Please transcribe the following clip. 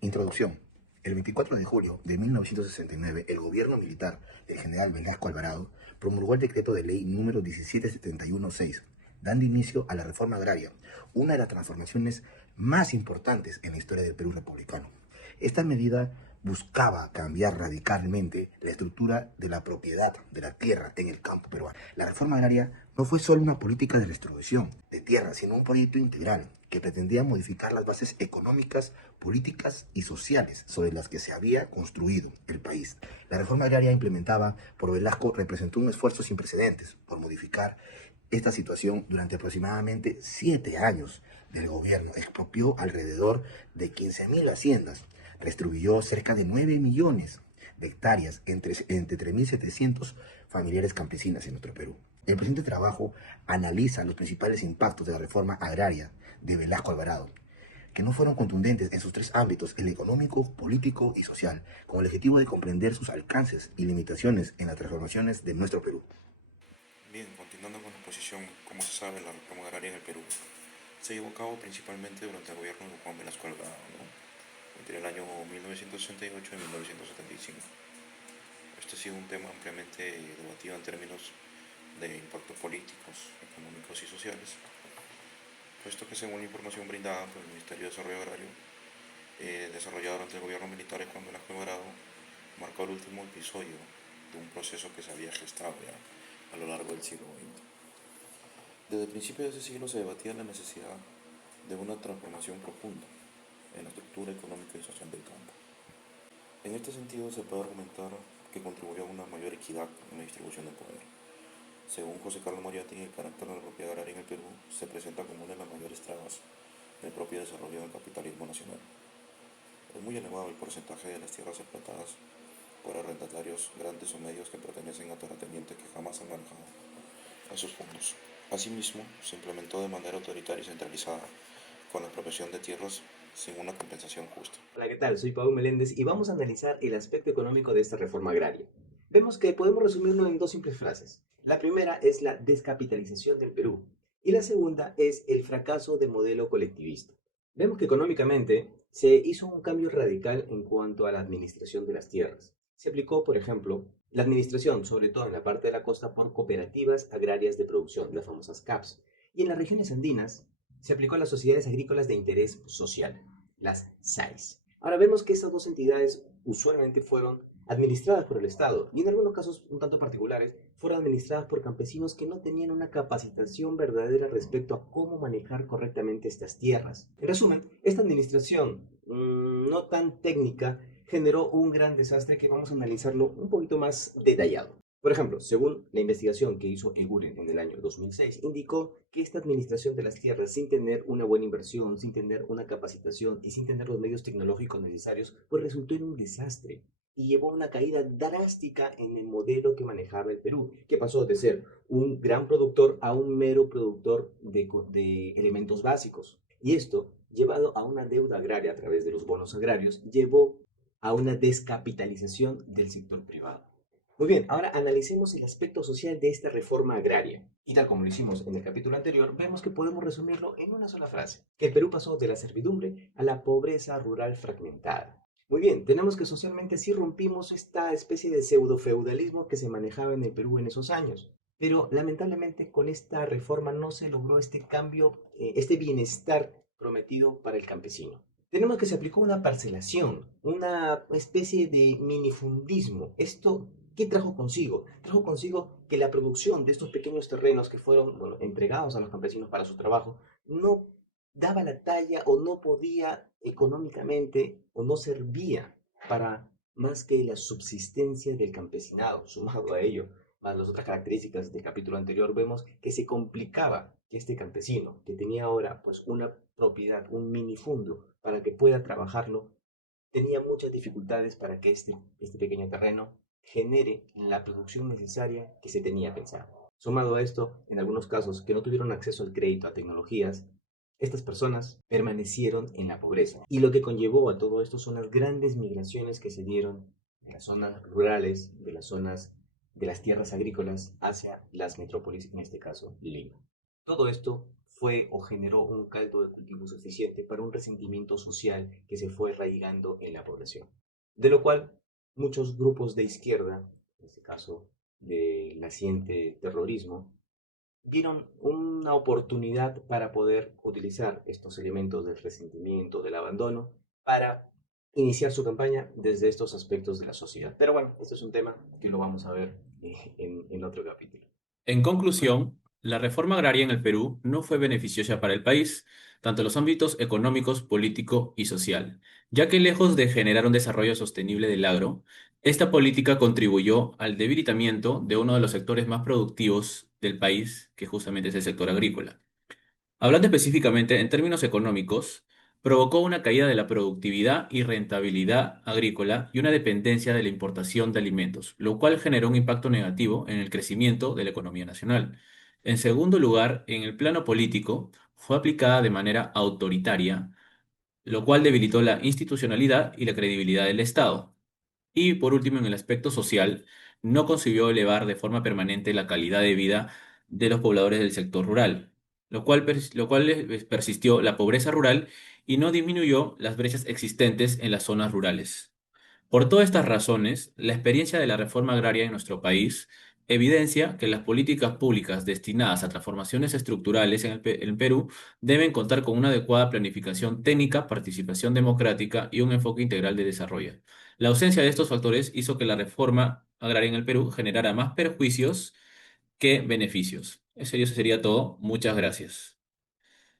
Introducción. El 24 de julio de 1969, el gobierno militar del general Velasco Alvarado promulgó el decreto de ley número 17716, dando inicio a la reforma agraria, una de las transformaciones más importantes en la historia del Perú republicano. Esta medida buscaba cambiar radicalmente la estructura de la propiedad de la tierra en el campo peruano. La reforma agraria no fue solo una política de redistribución de tierra, sino un proyecto integral que pretendía modificar las bases económicas, políticas y sociales sobre las que se había construido el país. La reforma agraria implementada por Velasco representó un esfuerzo sin precedentes por modificar esta situación durante aproximadamente 7 años del gobierno. Expropió alrededor de 15.000 haciendas, redistribuyó cerca de 9 millones de hectáreas entre 3.700 familiares campesinas en nuestro Perú. El presente trabajo analiza los principales impactos de la reforma agraria de Velasco Alvarado, que no fueron contundentes en sus tres ámbitos, el económico, político y social, con el objetivo de comprender sus alcances y limitaciones en las transformaciones de nuestro Perú. Bien, continuando con la exposición, como se sabe, la reforma agraria en el Perú se llevó a cabo principalmente durante el gobierno de Juan Velasco Alvarado, ¿no? Entre el año 1968 y 1975. Este ha sido un tema ampliamente debatido en términos de impactos políticos, económicos y sociales, puesto que según la información brindada por el Ministerio de Desarrollo Agrario, desarrollado durante el gobierno militar de Juan Velasco Alvarado, marcó el último episodio de un proceso que se había gestado ya a lo largo del siglo XX. Desde el principio de ese siglo se debatía la necesidad de una transformación profunda en la estructura económica y social del campo. En este sentido se puede argumentar que contribuyó a una mayor equidad en la distribución del poder. Según José Carlos Mariatti, el carácter de la propiedad agraria en el Perú se presenta como una de las mayores trabas del propio desarrollo del capitalismo nacional. Es muy elevado el porcentaje de las tierras explotadas por arrendatarios grandes o medios que pertenecen a terratenientes que jamás han manejado a sus fondos. Asimismo, se implementó de manera autoritaria y centralizada, con la expropiación de tierras sin una compensación justa. Hola, ¿qué tal? Soy Pablo Meléndez y vamos a analizar el aspecto económico de esta reforma agraria. Vemos que podemos resumirlo en dos simples frases. La primera es la descapitalización del Perú y la segunda es el fracaso del modelo colectivista. Vemos que económicamente se hizo un cambio radical en cuanto a la administración de las tierras. Se aplicó, por ejemplo, la administración, sobre todo en la parte de la costa, por cooperativas agrarias de producción, las famosas CAPs, y en las regiones andinas se aplicó a las sociedades agrícolas de interés social, las SAIs. Ahora vemos que estas dos entidades usualmente fueron administradas por el Estado y en algunos casos un tanto particulares fueron administradas por campesinos que no tenían una capacitación verdadera respecto a cómo manejar correctamente estas tierras. En resumen, esta administración no tan técnica generó un gran desastre que vamos a analizarlo un poquito más detallado. Por ejemplo, según la investigación que hizo Eguren en el año 2006, indicó que esta administración de las tierras, sin tener una buena inversión, sin tener una capacitación y sin tener los medios tecnológicos necesarios, pues resultó en un desastre y llevó a una caída drástica en el modelo que manejaba el Perú, que pasó de ser un gran productor a un mero productor de elementos básicos. Y esto, llevado a una deuda agraria a través de los bonos agrarios, llevó a una descapitalización del sector privado. Muy bien, ahora analicemos el aspecto social de esta reforma agraria. Y tal como lo hicimos en el capítulo anterior, vemos que podemos resumirlo en una sola frase, que el Perú pasó de la servidumbre a la pobreza rural fragmentada. Muy bien, tenemos que socialmente sí rompimos esta especie de pseudo-feudalismo que se manejaba en el Perú en esos años. Pero lamentablemente con esta reforma no se logró este cambio, este bienestar prometido para el campesino. Tenemos que se aplicó una parcelación, una especie de minifundismo. Esto, ¿qué trajo consigo? Trajo consigo que la producción de estos pequeños terrenos que fueron, bueno, entregados a los campesinos para su trabajo no daba la talla o no podía económicamente o no servía para más que la subsistencia del campesinado. Sumado a ello, más las otras características del capítulo anterior, vemos que se complicaba que este campesino, que tenía ahora pues una propiedad, un minifundo para que pueda trabajarlo, tenía muchas dificultades para que este pequeño terreno genere la producción necesaria que se tenía pensado. Sumado a esto, en algunos casos que no tuvieron acceso al crédito, a tecnologías, estas personas permanecieron en la pobreza. Y lo que conllevó a todo esto son las grandes migraciones que se dieron de las zonas rurales, de las zonas de las tierras agrícolas hacia las metrópolis, en este caso Lima. Todo esto fue o generó un caldo de cultivo suficiente para un resentimiento social que se fue arraigando en la población. De lo cual muchos grupos de izquierda, en este caso del naciente terrorismo, vieron una oportunidad para poder utilizar estos elementos del resentimiento, del abandono, para iniciar su campaña desde estos aspectos de la sociedad. Pero bueno, este es un tema que lo vamos a ver en otro capítulo. En conclusión, la reforma agraria en el Perú no fue beneficiosa para el país, tanto en los ámbitos económicos, político y social, ya que lejos de generar un desarrollo sostenible del agro, esta política contribuyó al debilitamiento de uno de los sectores más productivos del país, que justamente es el sector agrícola. Hablando específicamente en términos económicos, provocó una caída de la productividad y rentabilidad agrícola y una dependencia de la importación de alimentos, lo cual generó un impacto negativo en el crecimiento de la economía nacional. En segundo lugar, en el plano político, fue aplicada de manera autoritaria, lo cual debilitó la institucionalidad y la credibilidad del Estado. Y por último, en el aspecto social, no consiguió elevar de forma permanente la calidad de vida de los pobladores del sector rural, lo cual persistió la pobreza rural y no disminuyó las brechas existentes en las zonas rurales. Por todas estas razones, la experiencia de la reforma agraria en nuestro país evidencia que las políticas públicas destinadas a transformaciones estructurales en Perú deben contar con una adecuada planificación técnica, participación democrática y un enfoque integral de desarrollo. La ausencia de estos factores hizo que la reforma agraria en el Perú generara más perjuicios que beneficios. Eso sería todo. Muchas gracias.